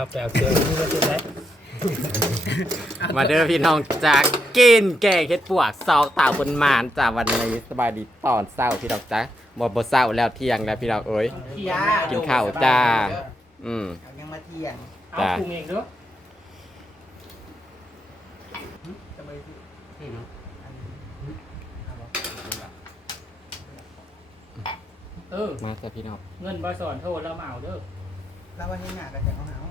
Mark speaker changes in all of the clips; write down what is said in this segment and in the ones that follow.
Speaker 1: ครับแต่เอาเสือนี่ก็จะได้
Speaker 2: มาเด้อพี่น้องจากกินแกงเฮ็ดปวกซอกเต่าบนหมานจากวันนี้สบายดีตอนเศร้าพี่น้องจ้าบ่บ่เศร้าแล้วเที่ยงแล้วพี่น้องเอ้ย
Speaker 3: เที่ยง
Speaker 2: กินข้าวจ้า อืม
Speaker 3: เอายังมาเที่ยง
Speaker 1: เอา
Speaker 2: จ้ะ
Speaker 1: ปรุงเองเด้อ
Speaker 3: จะไปที่
Speaker 4: นี่เนาะ
Speaker 3: อันนี้เอาบ่
Speaker 1: เออ
Speaker 2: มาจ้ะพี่น้อง
Speaker 1: เงินบอยสอนโทษเรามาเอาเด้อ
Speaker 3: แล้ววันนี้หน้าก็จะเอาหนาว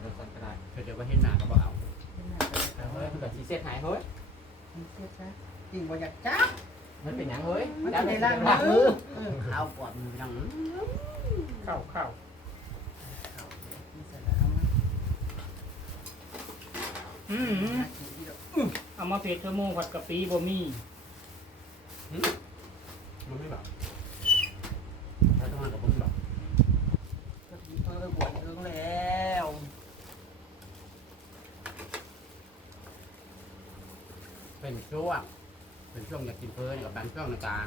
Speaker 3: เหรอ
Speaker 2: ฝากกระดานก็ได้
Speaker 4: เดี๋ยวว่าเห็นหน้าก็บ่เอา
Speaker 3: หน้าก็จะ
Speaker 2: เอา
Speaker 3: เอา
Speaker 2: เฮ้ยมันก็สิเซ็ตหายเฮ้ย
Speaker 3: เสียซะจริงบ่อยากจับ
Speaker 2: มันเป็นหยังเฮ้ย
Speaker 3: มัน
Speaker 2: จับ
Speaker 3: จะ
Speaker 2: ใน
Speaker 3: ได้
Speaker 2: ร่า
Speaker 3: ล้างง
Speaker 2: มื
Speaker 3: มื
Speaker 2: อ
Speaker 3: อเออ
Speaker 4: ข้าวปอดมันไปทางนั้น
Speaker 1: เข้าเข้า
Speaker 3: นี่เสร็จแล้วเอามา
Speaker 1: อืม
Speaker 3: หาขี้ที่ดอก
Speaker 1: เอามาเพชรชั่วโมงผัดกะปิบ่มี
Speaker 4: มันไม่แบบแล้วต้องมากับผมแบบ
Speaker 3: ก็มีเออบวชเอิงแล้ว
Speaker 4: เป็นช่วงเป็นช่วงอยากกินเพลินกับบางช่วงในกลาง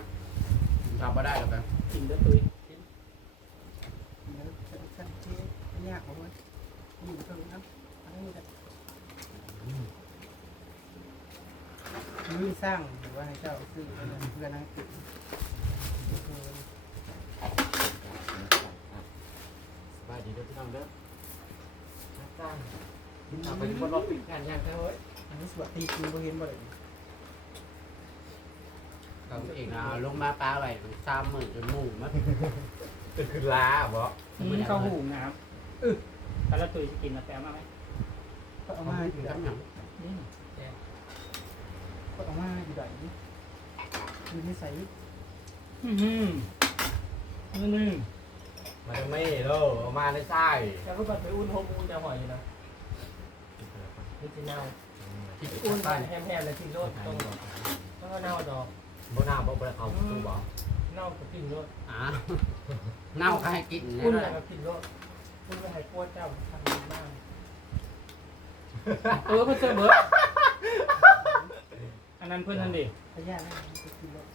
Speaker 4: ทำไม่ได้หรอกนะ
Speaker 1: กินเด้อตุ้ย
Speaker 3: เดี๋ยวจะไปกันที่ยากกว่าเว้ยอยู่ตรงนั้นอันนี้ก็มือสร้างหรือว่าให้เจ้าซื้อเพื่อนเพื่อนนั่งติด
Speaker 2: สบายดีเด้อพี่น้องเด้อมาจ้าเอาไปบนรถปิดกันยังเฮ้ย
Speaker 3: อันนี้สวัสดีคุณบ่เห็นบ่เลย
Speaker 4: เราเองนะลงมาปลาไว้สามหมื่นจนมุ่งมั้ง
Speaker 2: เป็นคือลาบ่
Speaker 1: อืมเข้าหูน้ำเออแต่ละตุ้ยสิกินมาแปลมาไหม
Speaker 3: ก็เอา
Speaker 4: มา
Speaker 3: มาอ
Speaker 4: ถึ
Speaker 3: ยู่
Speaker 4: ง
Speaker 3: ไหน
Speaker 4: ทำอย่าง
Speaker 1: นี่
Speaker 3: ก็เอามาอยู่ไหนอยู่ในใส่
Speaker 1: อือหือมือหนึง
Speaker 2: มันจะไม่โลเอามาในไส้
Speaker 1: แล้วก็ไปอุ่นหกอุ่นจะหอยอยู่นะนี่สิเน่า
Speaker 4: ที่
Speaker 1: อุ่นไป
Speaker 4: บ้าน
Speaker 1: แห้งๆเลยทิ้งโลดตรงแล้วก็เน่าดอก
Speaker 2: บ่น่าบ่บ่ได้เข้าตู้บ่
Speaker 1: เน่าก็ทิ้งโลด
Speaker 4: อ่าเน่าก็ให้กิน
Speaker 1: อุ่
Speaker 4: นี่
Speaker 1: น
Speaker 4: แห
Speaker 1: อะไร
Speaker 4: ละ
Speaker 1: ก็ทิ้งโลดอุ่นไปให้ปวดเจ้าทำดีมากเออเพื่อนเจอเบิร์ดอันนั้นเพื่อนนั่นดิ
Speaker 3: พยาธินะจะกินรถ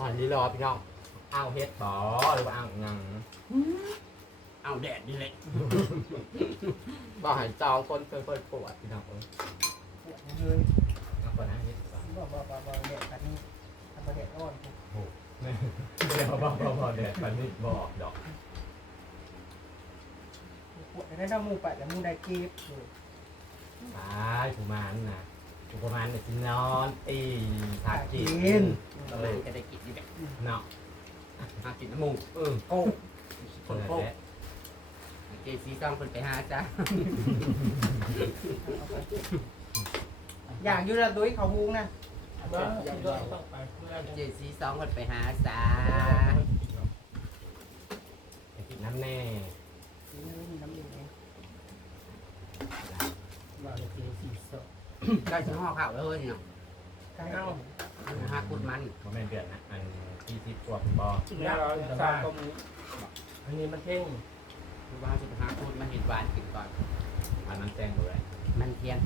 Speaker 2: อ่อนดีรอพี่น้องเอาเฮ็ดบ่หรือว่าเอาหยัง
Speaker 4: เอาแดดนี่แหละ
Speaker 2: บ่ให้จองคนเคยเปิดปวดพี่น้องเอ้ย
Speaker 3: ปวดเลย
Speaker 2: เอาก่อนนะเฮ็ดก่อน
Speaker 3: บ่บ่บ่บ่เด็ดแบบนี้ทำประเด็ดอ่อน
Speaker 2: เดี๋ยวบ่บ่บ่แดดปานนี้บ่ดอก
Speaker 3: ปวดในด้ามูไปแล้วมูได้เก็บเลย
Speaker 2: ตายผู้มานน่ะผู้ประมาณน่ะสินอนตีถากิน
Speaker 4: เราเลยจะได้กินนี่แหละ
Speaker 2: เนาะ
Speaker 4: มากินน้ำมูก
Speaker 2: เออ
Speaker 4: โก้
Speaker 2: คนละแท้
Speaker 4: เจซีต้องคนไปหาจ้า
Speaker 3: อย่างอยู่ระดุยเขาฮูงนะ
Speaker 1: เบิร์ดทิ้งโลดต้องไปเพื่อน
Speaker 4: เจซีสองคนไปหาจ้า
Speaker 2: ไปกินน้ำแน่
Speaker 3: นี่มีน้ำเอง
Speaker 1: เราจะกินสี่ศพ
Speaker 4: ได้ชิ้นห่อข้าวแล้วเฮ้ยเนี่ย
Speaker 3: ใกล้
Speaker 4: หักกุดมัน
Speaker 2: บ่แม่นเดือนนะอันที่สิบกว่าบ่
Speaker 1: แล้วเราจะสร้างต้มนี้
Speaker 5: อันนี้มันเท่ง
Speaker 4: คือว่าจะไปหากุดมันเห็ดหวานกินก่อน
Speaker 2: อันนั้นแจ้งบ่ได้
Speaker 4: มันเทียน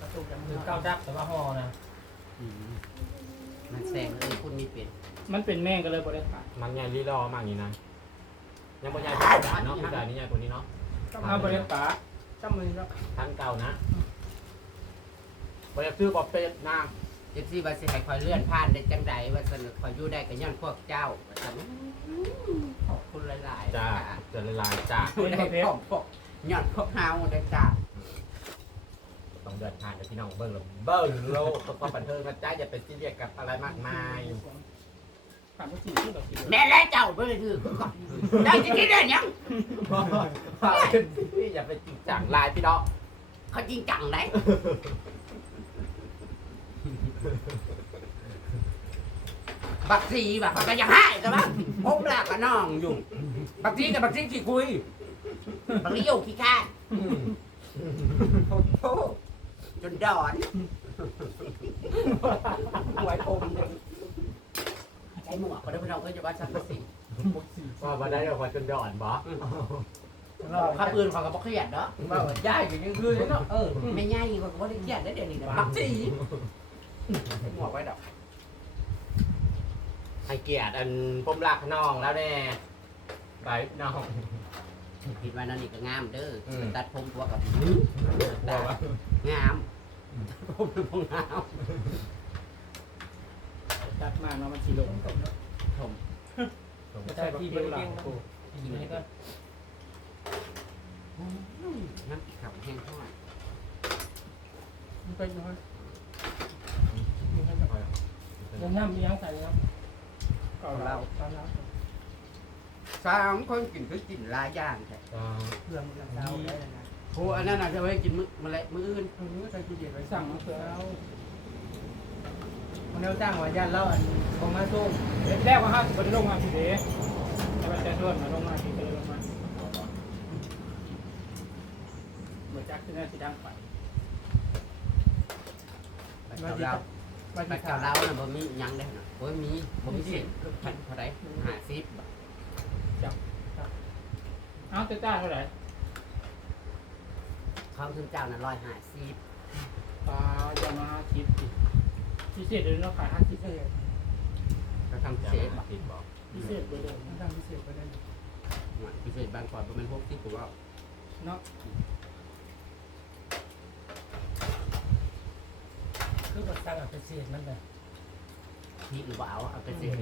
Speaker 3: ประตูกัน
Speaker 5: คือเก้าดักแต่ว่าห่อนะ
Speaker 4: อืมมันแซงเลยคุณมีเป็น
Speaker 1: มันเป็นแม่งก็เลยบริษัท
Speaker 2: มันใหญ่ลีรอมากนี่นะ ยังบ่ใหญ่กว่าด่านเนาะด่านนี้ใหญ่กว่านี้เนาะ
Speaker 1: ถ้าบริษัทจำมือแล้ว
Speaker 2: ทันเก่านะบ่อยากซื้อบ่เป็ดนะ
Speaker 4: เจซีว่าสิให้คอยเลื่อนผ่านได้จังใดว่าสนุกคอยอยู่ได้ก็ย้อนพวกเจ้าว่าซั่นขอบคุณหลายๆ
Speaker 2: จ้าเจริญลายจ้า
Speaker 4: อยู่ได้พวกพวกย้อนพวกเฮาได้จ้า
Speaker 2: ต้องเดินผ่านเดี๋ยวพี่น้องเบิ้งแล้วเบิ้งโลกความบันเทิงนะจ๊ะอย่าไปซีเรียสกับอะไรมากมาย
Speaker 1: ถามว่าสี่ที่เรากิน
Speaker 4: แม่และเจ้าบ่ได้ถือก่อนได้จะกินได้หยัง
Speaker 2: อย่าไปจริงจังลายพี่น้อง
Speaker 4: เขาจริงจังได้ บักซีแบบเขาก็ยังให้ใช่ปะผมลากกับน้องอยู่ บักซีกับบักซีขี้คุย บักนี้อยู่ขี้ข้านโอ้โหจนดอนหัวผมเลยใช้หมวกก็ได้พี่น้องก็จะว่าสักสิ
Speaker 2: ว่ามาได้เราควาจนดอนบอ
Speaker 4: ข้าปืนเขาก็บอกเครียดเนาะว่าย่ายอยู่ยังคือเนาะเออไม่ย่ายก็บ่ได้เครียดได้เดี๋ยวนี้นะบักซี หมวกไว้ดอก
Speaker 2: ให้เกียรติอันผมรักน้องแล้วแน่บายน้อง
Speaker 4: คิดว่านั่นนี่ก็งามเด้ออ
Speaker 2: ม
Speaker 4: ตัดผมตัวกับหือตางามผมเป็นพงงาม
Speaker 3: ตัดมาเนาะมันสีลง
Speaker 4: ผม
Speaker 1: ไม่ใช่ที่เบลล์เก่งนะกินให้ก็
Speaker 4: น้ำขับแห้งทอด
Speaker 3: มันเป็นน้อย
Speaker 1: ยังน้ำยังใส่ยัง
Speaker 3: เก่าเราตอนเรา
Speaker 4: สามคนกินคือกินหลายอย่างแท้
Speaker 3: เพื่อมันเราได้นะ
Speaker 4: โอ้อันนั้นน่ะจะไว้กินมื้อมื้อละมื้ออื่น
Speaker 3: เออใส่กิเลสไว้สั่งมาเพื่อเอาคนเราจ้างว่าญาติเราอันของมาส้ม
Speaker 6: แรกว่าห้าสิบลงมาพี่เด๋แต่ว่าจะโดนมาลงมาพี่ก็เลยลงมาเมื่อจักที่นั่นสิดังไป
Speaker 4: บัด เก่าเรา
Speaker 3: ว่า
Speaker 4: บั
Speaker 3: จะ
Speaker 4: ด
Speaker 3: ขา
Speaker 4: เก่าวเราน่ะบ่มีหยังได้น่ะบ่มีบ่มีเศษพันเท่าใด50บาท
Speaker 6: เอาเจ้าเท่าไหร่
Speaker 4: ของถึงเจ้าน่ะ150
Speaker 6: ปลาจะมาห้าสิบพิเศษเลยเนาะขายห้าสิบ
Speaker 3: พิเศษ
Speaker 4: ก็ทำพิเศษบ่
Speaker 6: พิเศษไปเลย
Speaker 3: มันทำพิเศษไปได้
Speaker 4: พิเศษบางก่อนบ่แม่น60กูว่า
Speaker 6: เนาะ
Speaker 1: คือแบบตั้งอัตเสียมันเลย
Speaker 4: ที่หรือบ่เอาเอาไปเศษ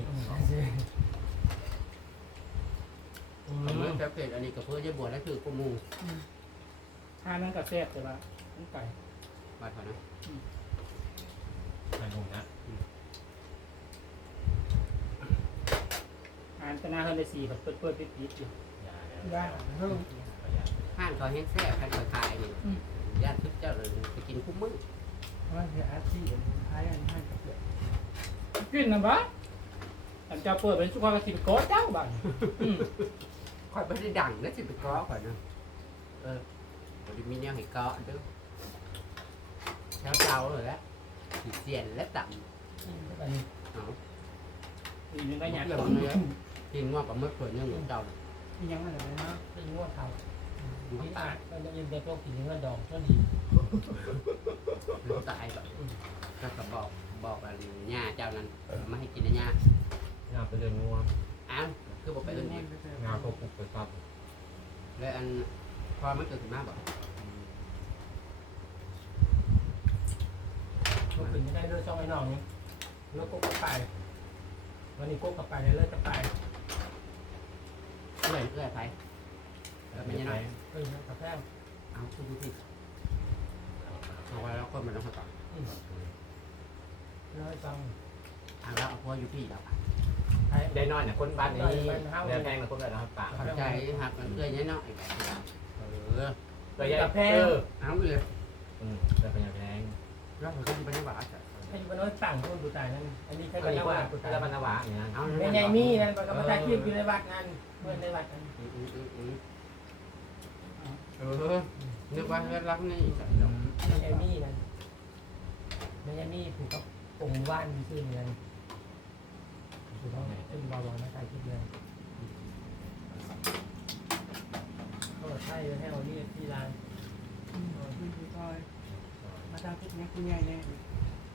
Speaker 1: อื
Speaker 4: เอา
Speaker 1: ม
Speaker 4: มาแต่เศษอันนี้ก็เพื่อจะบวชแล้วคือกูมู
Speaker 6: ห้านั่นกับแซ่บแต่ว่าน้ำไก่
Speaker 4: มาเท่านั้น
Speaker 2: ไม่งงนะ
Speaker 6: อ่านตนาเฮิร์นได้สี่แบบเปิดเปิดปิดปิดอยู่
Speaker 3: ย่างเพิ่ม
Speaker 4: ห้างเขาแห้งแซ่บคันเขาขายนี่ญาติทุกเจ้าเลยไปกินคุ้มมื้อ
Speaker 3: ว่าเสียอาชีพท้ายอันให้กับเพื่อน
Speaker 6: กินนะบ้าอันเจ้าเปิดเป็นสุขภาพสิบโก้เจ้าบ้านอืม
Speaker 4: ค่อยไม่ได้ดังนะสิไปเกาะก่อนนะเออบ่ได้มีแนวให้เกาะเด้อแถวเจ้าเลยแหละสิเสียนและต่ำเอา
Speaker 6: อีกหนึ่งได้หยาด
Speaker 4: เรื่องเนื้อกินงอกกับเมื่อเปิดเรื่องของเจ้าน่ะ
Speaker 3: มียังอะไรนะ
Speaker 1: เป็นงวดเขา
Speaker 4: อยู่
Speaker 1: ที่
Speaker 4: ข้าง
Speaker 1: ตา
Speaker 4: ใต้
Speaker 1: มันจะยินเด็กโลกกินเงินดองก็ดี
Speaker 4: อยู่ข้างใต้แบบก็ก็บอกบอกอันย่าเจ้านั้นไม่ให้กินนะย่างา
Speaker 2: นไปเดินงัว
Speaker 4: อ้าวคือบอกไปเรื่องนี้
Speaker 2: งานก็ปลุกไปซับ
Speaker 4: แล้วอันพอมันเกิดขึ้นมาบอก
Speaker 1: มันกินไม่ได้ด้วยช่องไอ้น้องนี่แล้วก็กระไปวันนี้ก็กระไปเลยเลิกกระไป
Speaker 4: เอื้อยเอื้อยไป แล้วไม่ใช่น้อย
Speaker 1: เออกระแพง
Speaker 4: เอาคุณดูพี่เอาไว้แล้วคนมันต้องมาต่อ
Speaker 1: น้อยฟัง
Speaker 4: เอาแล้วเอาพออยู่พี่แล้ว
Speaker 1: ไอ้
Speaker 2: ได้นอนเนี่ยคนบ้านนี้เดือแพงนะคนแบบนะครับปาก
Speaker 4: เข้าใจหักมันเอื้อยน้อยน้อยเออ
Speaker 2: ตัวใหญ่เออ
Speaker 4: เอาเลย
Speaker 2: อืมเดือแพงแพง
Speaker 4: แล้วผมก็ไปได้บาท
Speaker 1: ไอ้มันน้อยต่างคนดูตายนั่น อันนี้แค่
Speaker 2: อัน
Speaker 1: เป็น
Speaker 2: นี้
Speaker 1: ว่า
Speaker 2: ว่า
Speaker 1: ดูตา
Speaker 2: แล้
Speaker 1: ยว
Speaker 2: มันนวะอย่างนี้
Speaker 4: เอา
Speaker 1: ไม่ใหญ่มีนั่นก็มาถ่ายคลิปอยู่ในวัดนั่นเมื่อในวัดนั่น
Speaker 4: เออนึกว่าเฮือนรักนี่
Speaker 1: ไม่ใหญ่มีนั่นไม่ใหญ่มีผูกกับปงว่านซื่อนั่นถูกต้องเอ็มบอลมาถ่ายคลิปเลยก็ใช่ให้เอานี่ที่ร้าน
Speaker 3: ขึ้นคือซอยมาตามพวกนี้คุณใหญ่เนี่ย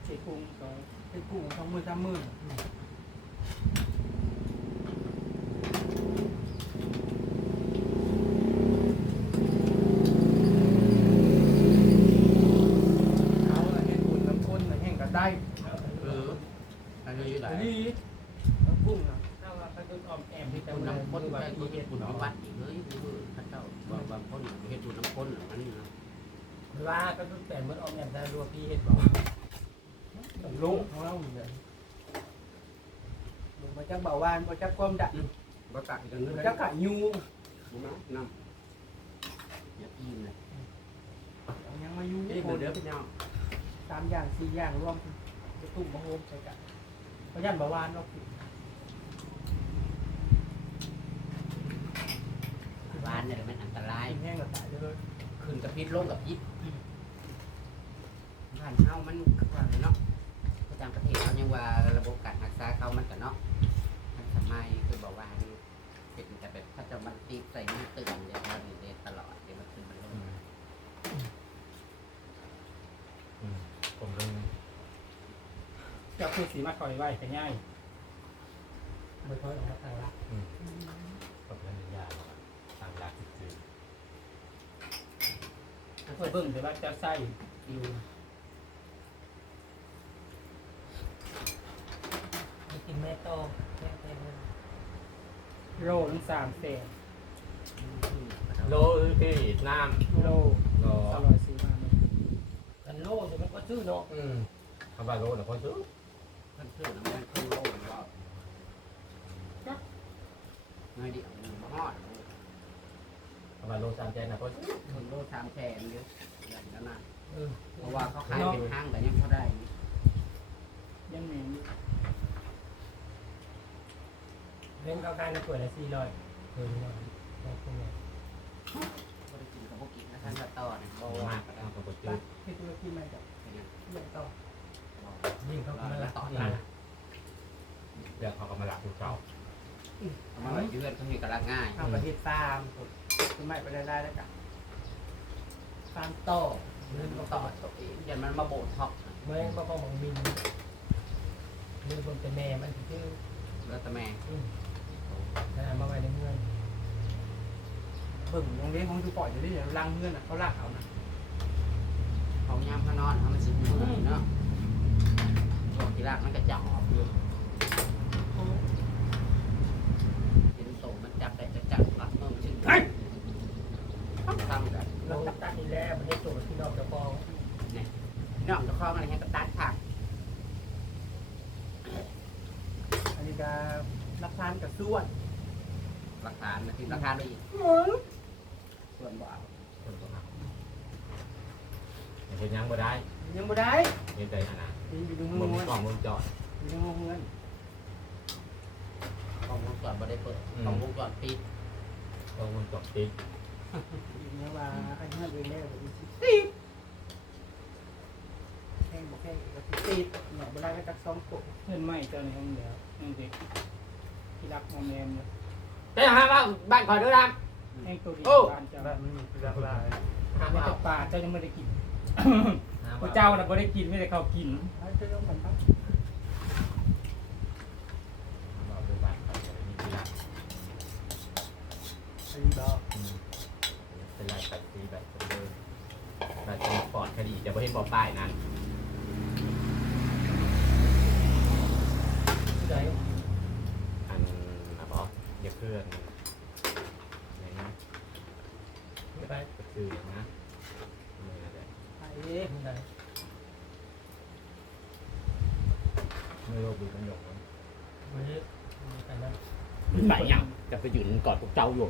Speaker 6: เศษกุ้งสอง
Speaker 3: เป็นกุ้งสองหมื่นสามหมื่น เขาแห้งอุ่นน้ำข้นแห้งกระได้
Speaker 4: เอออันนี้อยู่ไหน
Speaker 3: นี่น้ำกุ้งอะ
Speaker 1: ถ้าว่าไปดูออมแอมที่
Speaker 4: บุ
Speaker 1: จะ
Speaker 4: ญ
Speaker 1: มา
Speaker 4: น้ำข้น
Speaker 1: ดู
Speaker 4: ไป
Speaker 1: ว่า
Speaker 4: ที่
Speaker 1: ที่
Speaker 4: เฮ็
Speaker 1: เฮ็
Speaker 4: ด
Speaker 1: ด
Speaker 4: บุ
Speaker 1: บุ
Speaker 4: ญ
Speaker 1: ญ
Speaker 4: เอา
Speaker 1: เอา
Speaker 4: วั
Speaker 1: วั
Speaker 4: ด
Speaker 1: ด
Speaker 4: อีกเลยพระเจ้าบางบางคนเฮ็ดบุญน้ำข้นอันนี้นะ
Speaker 1: ว่าก็ดูแต่เหมือนออมแอมแต่รัวพี่เฮ็ดบอก
Speaker 3: ลุง ของเราเนี่ยลุงมาจากเบาหวานมาจากความดัน
Speaker 4: บ่ตักกันนึ
Speaker 3: มาง
Speaker 4: เลย
Speaker 3: จากขายู
Speaker 4: บุญน้ำน้ำอย่าอิ่มเลย
Speaker 3: ยังมายู
Speaker 4: นี่
Speaker 3: ค
Speaker 4: เดี๋ยวนเดี๋ยวพี่น้อง
Speaker 3: สามอย่างสี่อย่างรวมจะตุ่มมะโฮมใส่กันเพราะยันเบาหวานเราผิด
Speaker 4: ร้านเนี่ยมันอันตราย
Speaker 3: แห้งก็ตายเลย
Speaker 4: ขึ้นกับพิษลงกับพิษบ้านเฮามันว่าเลยเนาะ ประจำประเทศเขายังว่าระบบการรักษาเขามันก็เนาะมันทำไมคือบอกว่าเป็นแต่แบบถ้าจะมันตีใส่มือตื่นอย่างนั้นเลยตลอดเดี๋ยวมันขึ้นมันลง
Speaker 2: ผมเรื่อง
Speaker 6: เจ้าคือสีมาคอยไว้แต่ง่าย
Speaker 1: ไม่ค่อยออกมาต่างละ
Speaker 2: กับเพื่อนยาต่างรักคือ
Speaker 6: เพิ่นเบิ่งแต่ว่าจะใส่อยู่
Speaker 1: ไม่กินแม่โตแม่เต็มเลย
Speaker 6: โลทั้ง สามแสน
Speaker 2: โลที่น้
Speaker 6: โลำ
Speaker 2: โล
Speaker 6: อร่อยซื้อมาเลย
Speaker 1: กันโลจะมันก็ชื่อเนาะ
Speaker 2: อืมคำว่าโลนะคนซื้อ
Speaker 4: เพิ่นซื้อน้ำมันคือโลกว่าน้อยเดียวบ่ฮอด
Speaker 2: คำว่าโลสามแสนนะคนซื้อ
Speaker 4: คนโลสามแสนเด้ออย่างนั้นน่ะ
Speaker 1: เออ
Speaker 4: เพราะว่าเขาขายเป็นห้างก็ยังพอได้
Speaker 6: ยังแม่นอยู่
Speaker 1: เล่นเก้าการในขวดละสี่ร้อยเออเนาะขอบคุณเนี่ย
Speaker 4: บ่ได้กินกับบ่กินนะท่านก็ต่อนี่บ่
Speaker 2: โล
Speaker 4: ว่ามา
Speaker 2: ก
Speaker 4: ก็ได้
Speaker 2: เอาคน
Speaker 3: ไป
Speaker 2: ซื้อ
Speaker 3: ที่ธุรกิจใหม่จ้ะ
Speaker 4: เป็นหยัง
Speaker 3: ใหม่ต่อ
Speaker 1: ยิ่งเขามาละ
Speaker 4: ต่อ
Speaker 1: ต่อ
Speaker 4: ตา
Speaker 1: ตา
Speaker 2: เดี๋ยวเขาก็มาหลักคือเก่า
Speaker 4: เอามาไว้เยือนเขามีกระลักง่าย
Speaker 3: ทำประเทศฟาร์มคือใหม่ไปได้ได้แล้วจ้ะฟาร์มต่อ
Speaker 4: เรื่องต่อตัวเองยันมันมาโบดท็อก
Speaker 1: เมื่อก็ต้องบังมินเรื่องคนเป็นแม่มันคือ
Speaker 4: แล้วแต่แม่
Speaker 1: นะมาไว้ในเมือง
Speaker 3: เบิ่งโรงเรียนของดูปล่อยอยู่นี่เดี๋ยวลังเงื่อนอะเขาลากเขานะ
Speaker 4: เขายามเขานอนเขามันสิบมือเนาะบอกทีแรกมันกระจอกอยู่เห็นโตมันจับได้จะจับรักมือมันชิ้นตั้งตั้งกัน
Speaker 1: เราตัดนี่แหละมันได้โจทย์ที่นอกจะฟ้อง
Speaker 4: น้องจะคล้องอะไรให้กระตัดค่ะ
Speaker 3: อันนี้ก็รับทานกับส่วน
Speaker 4: หลักฐานนะที่หลักฐานไปอีกส่วนบ่าว
Speaker 2: คนก็หักเห็นยังบ่ได้
Speaker 3: ยังไม่ได้
Speaker 2: เห็นใจขนาด
Speaker 3: อยู่ดู
Speaker 2: มึ
Speaker 3: มื
Speaker 2: ง
Speaker 3: อ
Speaker 2: กล่องมึงจอด
Speaker 3: อยู่ดูมือ
Speaker 4: กล้องวงจรบ่ได้เปิด
Speaker 2: อืม
Speaker 4: กล้องวงจรปิด
Speaker 2: กล่องมึงจอดติ๊ก
Speaker 3: อีกเนี่ยว่าอันนี้เองได้แบบนี้ติดแห้งบอกแห้งก็ติดหน่อยเวลาก็ตักสองกบ
Speaker 6: เพิ่นไม่เจ้าในห้องเดียวยังเด็กที่รักมอมแมมเลย
Speaker 2: แต่หาว่าบ้านคอยด้วยนะ
Speaker 6: แห้งตัวดี
Speaker 2: โอ้
Speaker 6: บ้านเจ้า
Speaker 3: แบบมันมีราคา
Speaker 2: หา
Speaker 6: ไม่
Speaker 2: ว่า
Speaker 6: แต่ปลาเจ้ายังไม่ได้กิน
Speaker 2: หา
Speaker 6: พระ
Speaker 2: ว่า
Speaker 6: เจ้าน่ะไม่ได้กินไม่ได้เขากิน
Speaker 3: ไอ้เจ้ามันครับ
Speaker 2: เราเป็นบ้านคอยมีที่รัก
Speaker 3: ไอ้ดอก
Speaker 2: เป็นลายตัดสีแบบเดิมแบบสปอร์ตคดีจะไม่เห็นบอกป้ายนั่น
Speaker 1: ที่ไเค
Speaker 2: ลื่อนอะไรนะ
Speaker 1: ที่ไหน
Speaker 2: ก็คือนะมืออะไร
Speaker 3: อ้
Speaker 1: ที่ไหน
Speaker 2: มือโลกดูกันหยกมัน
Speaker 1: วันนี้มีกันนะ
Speaker 2: ไปยังจะไปยืนกอดพวกเจ้าอยู่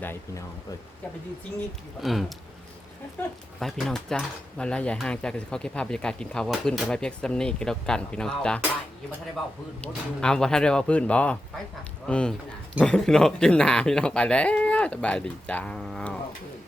Speaker 2: ได้พี่น้องเอ้ย
Speaker 3: จะไปยืนซิงอีกอยู่
Speaker 2: อืมไปพี่น้องจ้าวันละใหญ่ห้างจ้าก็จะเข้าเก็บภาพบรรยากาศกินข้าวว่าพื้นกันไปเพียกซัมนี่กันแล้วกันพี่น้องจ้า
Speaker 4: ยังไม่ทันได้เบาพื้นบนอยู่
Speaker 2: เอาว่าถ้าเรียกว่าพื้นบ่
Speaker 4: ไปค่ะ
Speaker 2: อืมน้องกินหนาพี่น้องไปแล้วสบายดีจ้า
Speaker 4: เบาพื้น